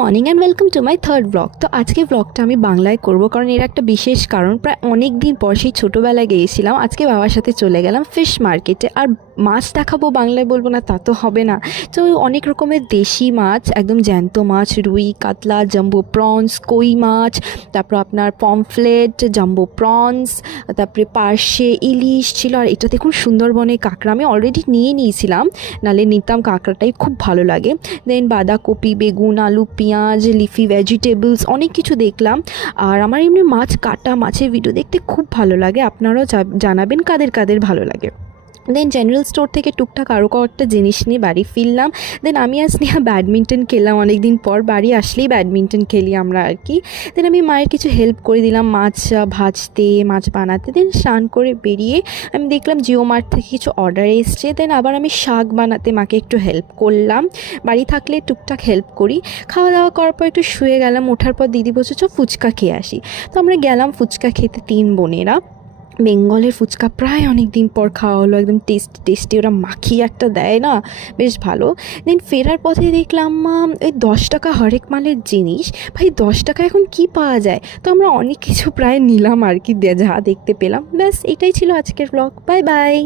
Morning and welcome to my third blog. তো আজকে ব্লগটা আমি বাংলায় করব, কারণ এর একটা বিশেষ কারণ। প্রায় অনেক দিন পর সেই ছোটোবেলায় গিয়েছিলাম, আজকে বাবার সাথে চলে গেলাম ফিশ মার্কেটে। আর মাছ দেখাবো, বাংলায় বলবো না তা তো হবে না। তো অনেক রকমের দেশি মাছ, একদম জ্যান্ত মাছ, রুই, কাতলা, জাম্বো প্রনস, কই মাছ, তারপর আপনার পমফ্লেট, জাম্বো প্রনস, তারপরে পার্শে, ইলিশ ছিল। আর এটা দেখুন সুন্দরবনে কাঁকড়া, আমি অলরেডি নিয়ে নিয়েছিলাম, নাহলে নিতাম, কাঁকড়াটাই খুব ভালো লাগে। দেন বাঁধাকপি, বেগুন, আলু, পেঁয়াজ, লিফি ভেজিটেবলস, অনেক কিছু দেখলাম। আর আমার এমনি মাছ কাটা, মাছের ভিডিও দেখতে খুব ভালো লাগে। আপনারাও জানাবেন কাদের কাদের ভালো লাগে। দেন জেনারেল স্টোর থেকে টুকটাক আরও কয়েকটা জিনিস নিয়ে বাড়ি ফিরলাম। দেন আমি আজ নিয়ে ব্যাডমিন্টন খেললাম, অনেক দিন পর বাড়ি আসলেই ব্যাডমিন্টন খেলি আমরা আর কি। দেন আমি মায়ের কিছু হেল্প করে দিলাম, মাছ ভাজতে, মাছ বানাতে। দেন স্নান করে বেরিয়ে আমি দেখলাম জিও মার্ট থেকে কিছু অর্ডার এসছে। দেন আবার আমি শাক বানাতে মাকে একটু হেল্প করলাম, বাড়ি থাকলে টুকটাক হেল্প করি। খাওয়া দাওয়া করার পর একটু শুয়ে গেলাম, ওঠার পর দিদি বলছে চ ফুচকা খেয়ে আসি। তো আমরা গেলাম ফুচকা খেতে, 3 বোনেরা। বেঙ্গলের ফুচকা প্রায় অনেক দিন পর খাওয়া হলো, একদম টেস্টি, ওরা মাখিয়ে একটা দেয় না, বেশ ভালো। দেন ফেরার পথে দেখলাম ওই 10 টাকা হরেক মালের জিনিস, ভাই 10 টাকা এখন কি পাওয়া যায়। তো আমরা অনেক কিছু প্রায় নিলাম আর কি, যা দেখতে পেলাম। ব্যাস এটাই ছিল আজকের ব্লগ। Bye bye.